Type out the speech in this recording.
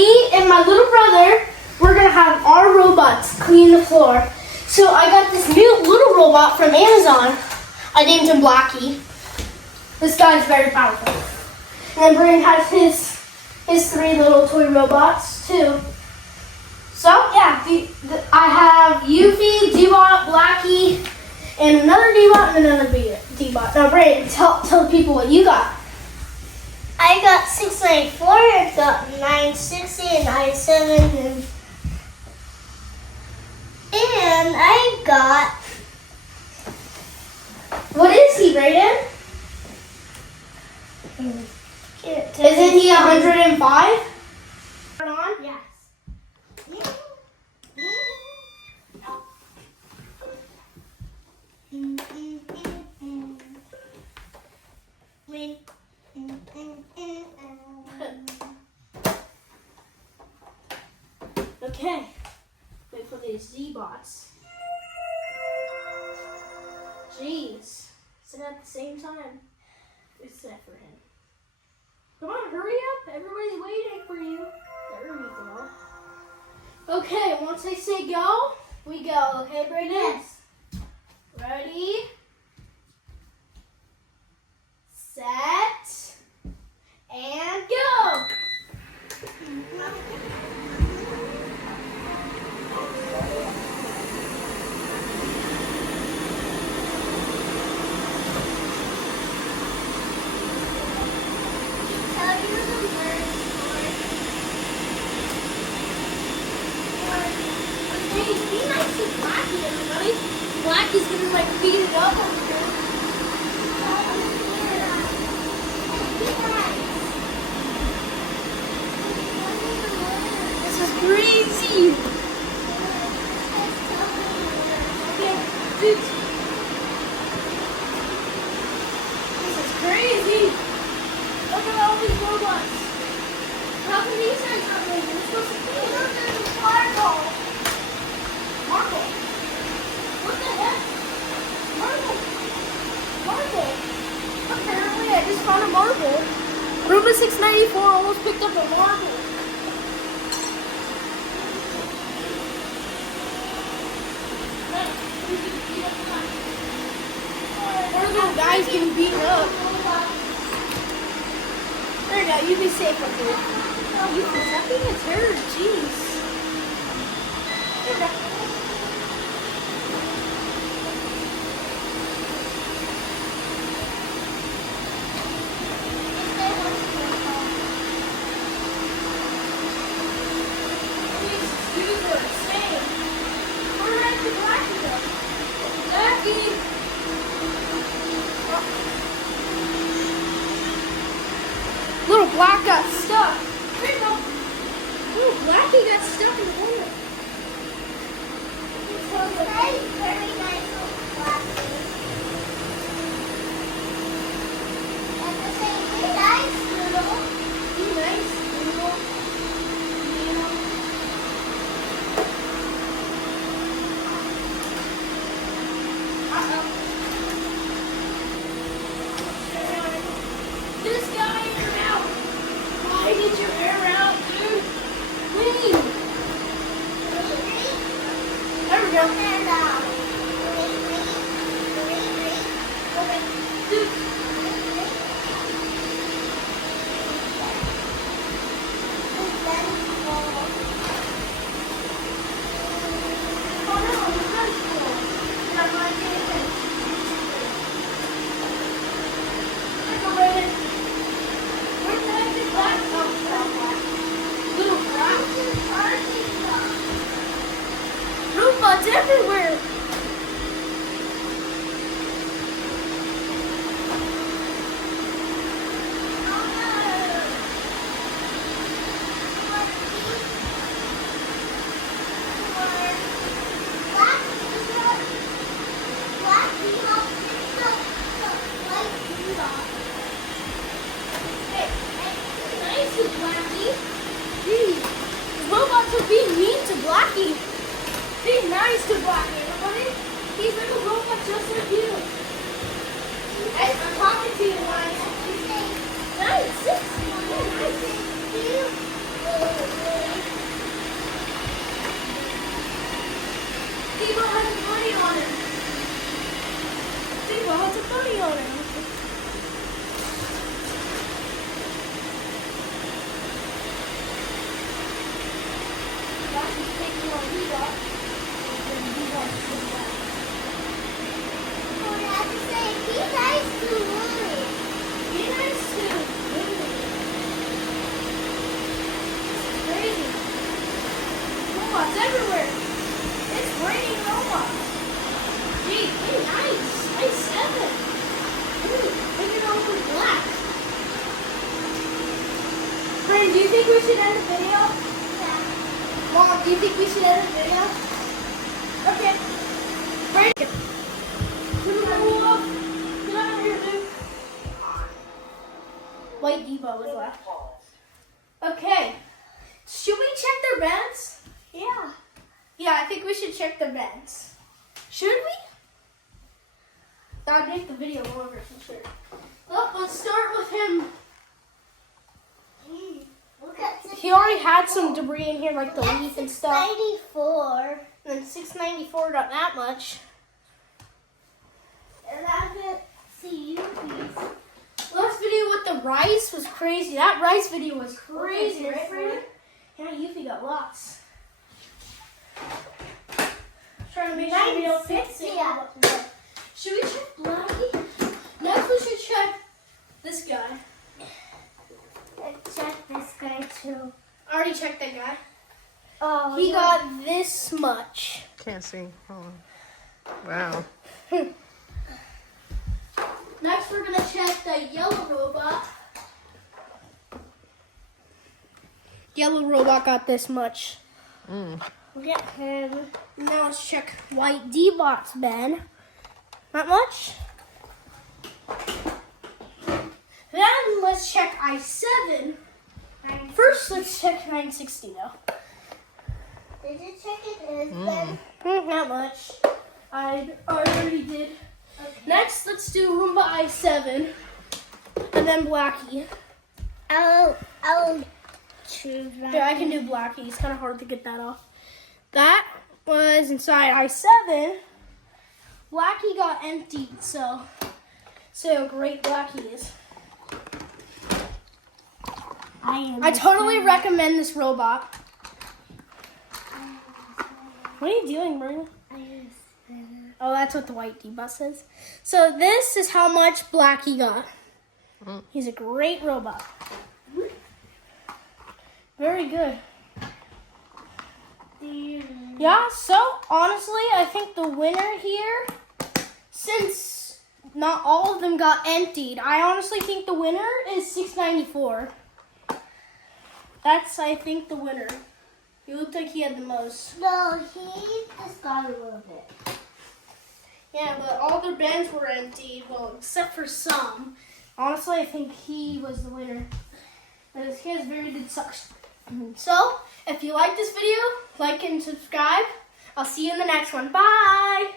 me and my little brother, we're gonna have our robots clean the floor. So I got this new little robot from Amazon. I named him Blackie. This guy's very powerful. And then Brandon has his 3 little toy robots too. So yeah, I have Yuffie, D-Bot, Blackie, and another D-Bot and another D-Bot. Now Brandon, tell the people what you got. I got 694, I got 960, and 97, and I got... What is he, Brayden? Isn't he 105? Turn on? Yes. Okay. Wait for these Z-bots. Jeez. Sit at the same time. It's set for him. Come on, hurry up. Everybody's waiting for you. There we go. Okay, once I say go, we go. Okay, Brandon? Yes. Ready? Set. And go! Be nice to Blackie, everybody. Blackie's gonna like beat it up over here. This is crazy. Okay, dude. This is crazy. Look at all these robots. How come these guys not moving? They're supposed to be in Marble. Marble. What the heck? Marble. Apparently, I just found a marble. Roomba 694 almost picked up a marble. One of those guys getting beaten up. There you go. You be safe up here. Oh, you stop being a turd. Jeez. There you go. Little Black got stuck. There you go. Little Blackie got stuck in the corner. Very nice little Blackie. And the same thing, nice little. Nice little. This guy, you're out. Why did your hair out, dude? Clean. There we go. And Dude. Robots everywhere. Nice, Blackie. Jeez, the robots are being mean to Blackie. Be nice to Blackie, everybody. He's like a robot just like you. Hey, I'm talking to you, guys. Nice. Oh, nice. Oh, I have to say, be nice to Lily. Be nice to Lily. It's crazy. Robots everywhere. It's raining robots. Gee, be nice. Nice 7. Ooh, look at all the black. Friend, do you think we should end the video? Yeah. Mom, do you think we should end the video? Okay. Friend, get out of here, dude. White Depot is left. Okay. Should we check their beds? Yeah. Yeah, I think we should check their beds. Should we? That'd make the video longer for sure. Well, let's start with him. Look at this. He already had some debris in here, like the leaf and stuff. 94. And then 694 got that much. And I haven't seen you piece. Last video with the rice was crazy. That rice video was crazy, Look at right, this Brandon? Yeah, Yuffie got lots. Trying to make sure we don't fix it. Yeah. Should we check Blackie? Next, we should check this guy. Let's check this guy too. I already checked that guy. Oh, He yeah. got this much. Can't see. Hold on. Wow. Next, we're gonna check the yellow robot. Yellow robot got this much. Look at him. Now let's check white D-Bot's bed. Not much. Then let's check I7. First, let's check 960 though. Did you check it in his bed? Not much. I already did. Next, let's do Roomba I7. And then Blackie. I'll choose that. Yeah, I can do Blackie. It's kind of hard to get that off. That was inside I7. Blackie got emptied, so great Blackie is. I totally recommend this robot. What are you doing, Brandon? Oh, that's what the white D-Bus is. So this is how much Blackie got. He's a great robot. Very good. Yeah, so honestly, I think the winner here, since not all of them got emptied, I honestly think the winner is 694. That's, I think, the winner. He looked like he had the most. No, he just got a little bit. Yeah, but all their beds were emptied, well, except for some. Honestly, I think he was the winner. Because he has very good suction. So, if you like this video, like and subscribe. I'll see you in the next one. Bye!